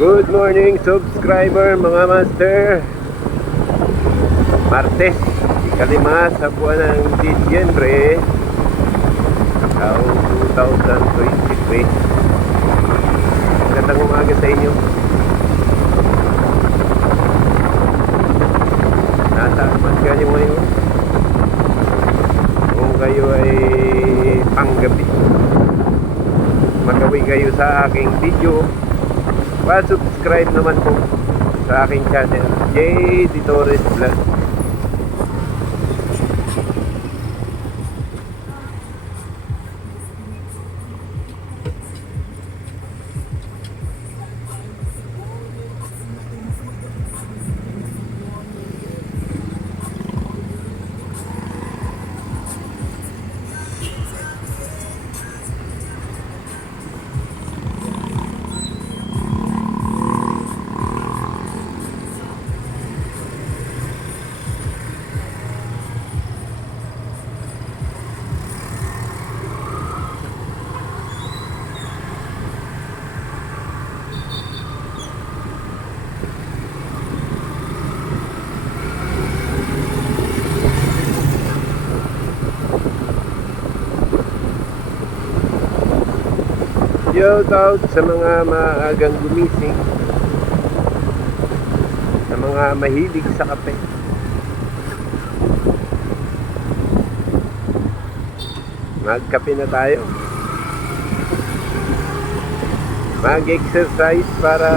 Good morning subscriber mga master. Martes, ikalima sa buwan ng Disyembre taong 2023. Magandang umaga sa inyo. Nasaan man kayo ngayon? Kung kayo ay panggabi, magawi kayo sa aking video, pa-subscribe naman po sa aking channel, J. Torres Vlog. Shout out sa mga maagang gumising, sa mga mahilig sa kape. Magkape na tayo. Mag-exercise para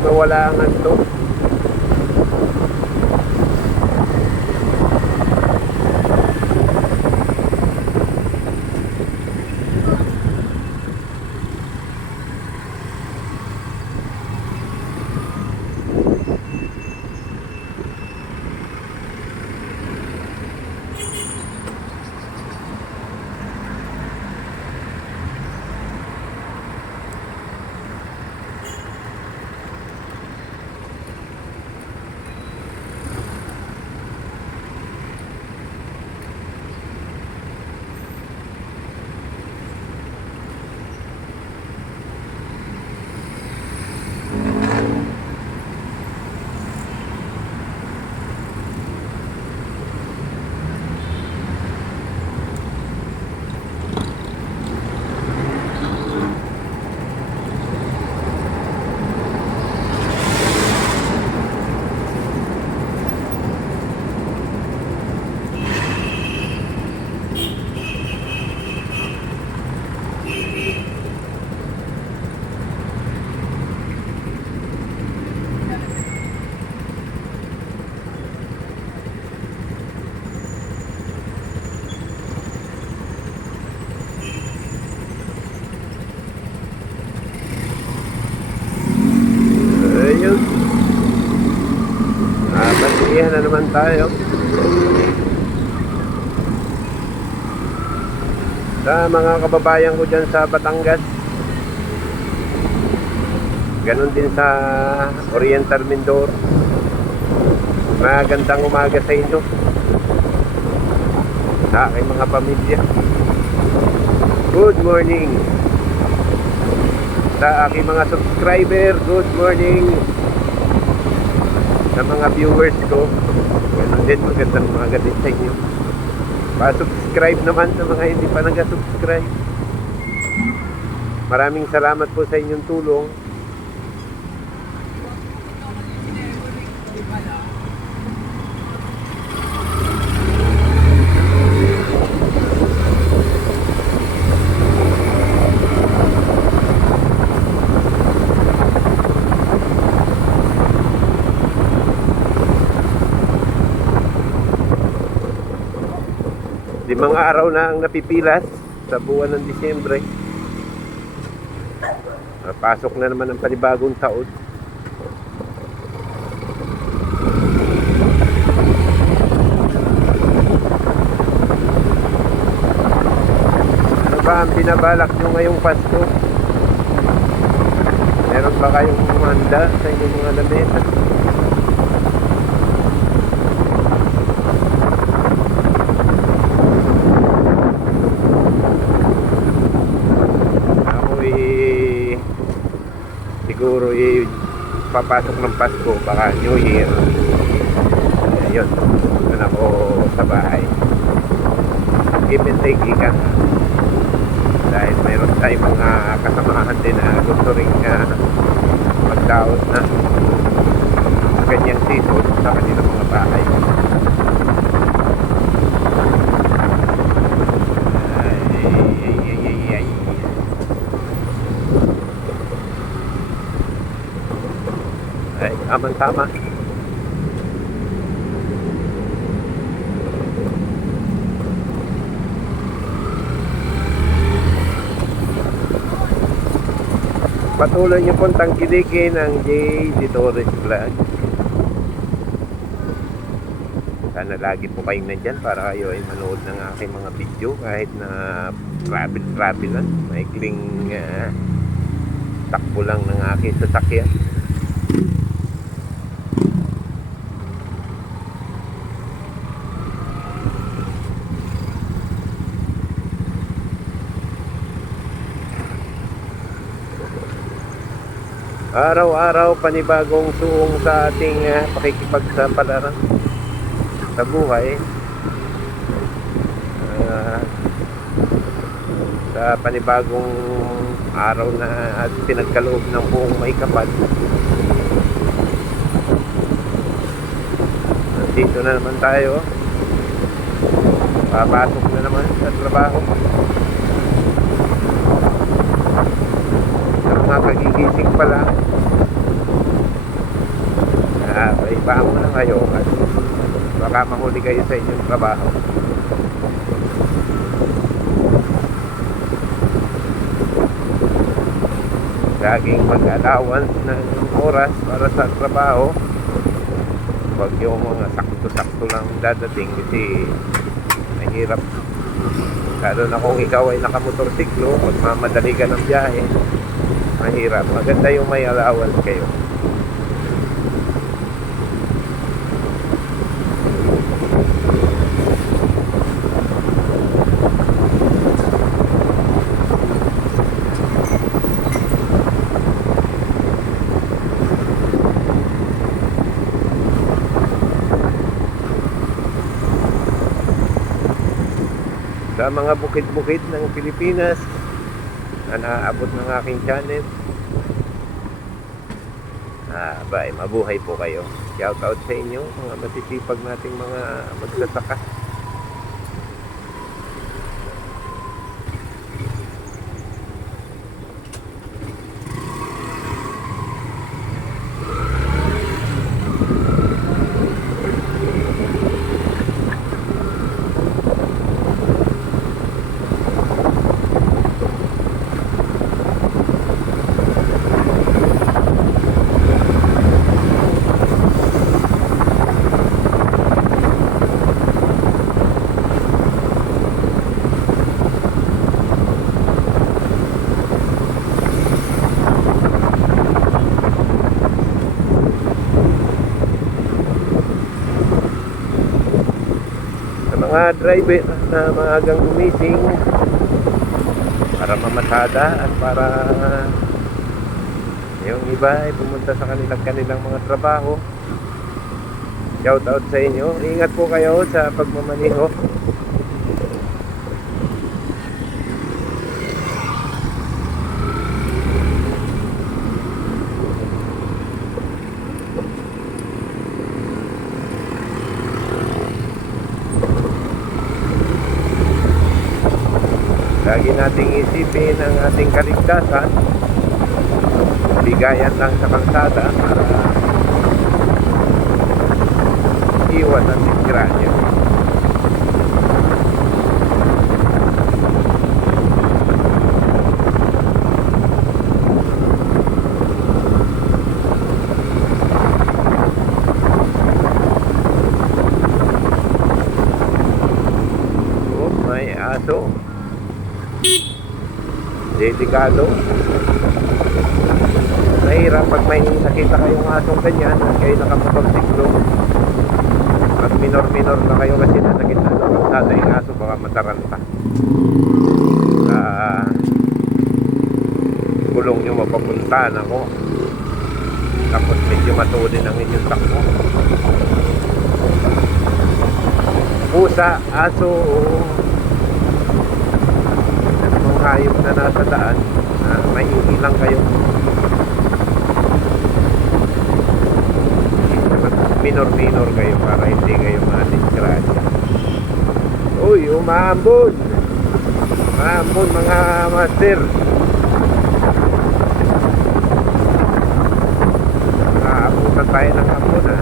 mawala ang antok. Basihan na naman tayo sa mga kababayan ko dyan sa Batangas, ganon din sa Oriental Mindoro. Magandang umaga sa inyo, sa aking mga pamilya. Good morning sa aking mga subscriber. Good morning sa mga viewers ko. Ganun din, magandang umaga din sa inyo. Pa-subscribe naman sa mga hindi pa nag-subscribe. Maraming salamat po sa inyong tulong. Mga araw na ang napipilas sa buwan ng Disyembre. Pasok na naman ang panibagong taon. Ano ba ang binabalak nyo ngayong Pasko? Meron ba kayong handa sa inyong mga lamesa? siguro papasok ng Pasko, baka New Year. Ayun, doon ako sa bahay. Give and take ika. Dahil mayroon tayong mga kasamahan din na gusto rin magdaos na sa kanyang season sa kanilang mga bahay. Ay, tama-tama. Patuloy niyo pong tangkilikin ang J.D. Torres Vlog. Sana lagi po kayong nandyan para kayo ay manood ng aking mga video kahit na travel lang. Maikling takbo lang ng aking sasakyan. Araw-araw panibagong suong sa ating pakikipagsapalaran sa buhay, sa panibagong araw na at pinagkaloob ng buong may kapal. Dito na naman tayo, papasok na naman sa trabaho. Sa mga kagigising pala, ibahan mo na kayo at baka mahuli kayo sa inyong trabaho. Laging mag-allowance ng oras para sa trabaho. Huwag yung mga sakto-sakto lang dadating kasi mahirap. Lalo na kung ikaw ay nakamotorsiklo, magmamadali ka ng biyahe, mahirap. Maganda yung may allowance kayo. Sa mga bukid-bukid ng Pilipinas na naaabot ng aking channel, mabuhay po kayo. Shout out sa inyo, mga masisipag nating mga magsasaka. Mga driver na maagang gumising para mamasada at para yung iba ay pumunta sa kanilang mga trabaho. Shout out sa inyo. Ingat po kayo sa pagmamaneho. Lagi nating isipin ang ating kaligtasan. Bigayan lang sa kalsada para iwan ang disgrasya. Oh, may aso. Delikado. Mahirap pag may nakita kayong asong ganyan at kayo nakamotorsiklo. At minor-minor na kayo kasi nasa gitna ng kalsada yung aso, baka mataranta. Gulong inyo mapapuntahan ako. Tapos medyo matulin ang inyong takbo. Pusa, aso, anong hayop na nasa daan, mahingi lang kayo. Minor-minor kayo para hindi kayo ma-disgrasya. Uy, umaambon! Umaambon mga master! Nakaabutan tayo ng ambon ha.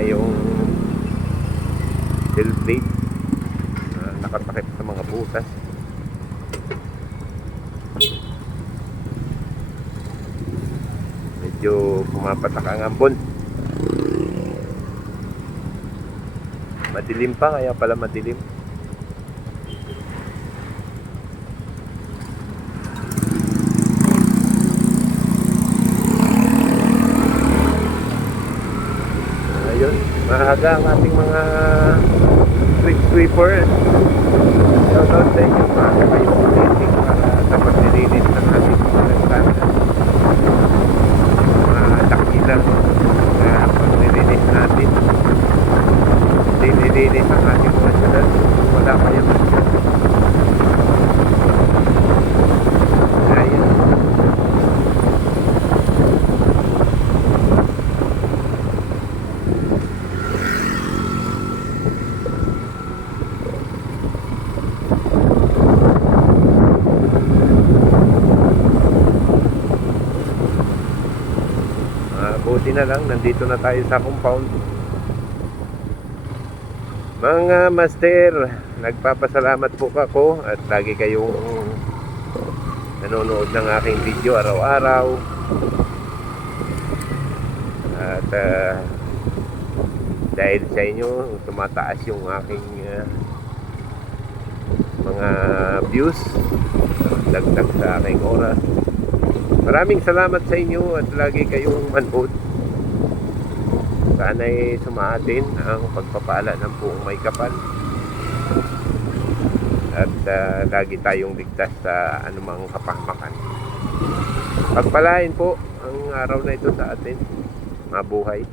Yung tailplate nakatakip sa mga butas. Medyo pumapatak ang ambon. Madilim pa, kaya pala madilim. Ayun, maaga ang ating mga street sweeper. Shoutout sa inyo, maaga kayong meeting para sa paglilinis ng ating mga lantanan. Mga dakilang paglilinis natin. Nililinis ang ating mga syudad. Wala kayong ayun. Buti na lang, nandito na tayo sa compound. Mga master, nagpapasalamat po ako at lagi kayong nanonood ng aking video araw-araw. At dahil sa inyo, tumataas yung aking mga views, dagdag sa aking oras. Maraming salamat sa inyo at lagi kayong manood. Sana'y sumaatin ang pagpapala ng buong may kapal. At lagi tayong ligtas sa anumang kapahamakan. Pagpalain po ang araw na ito sa atin. Mabuhay.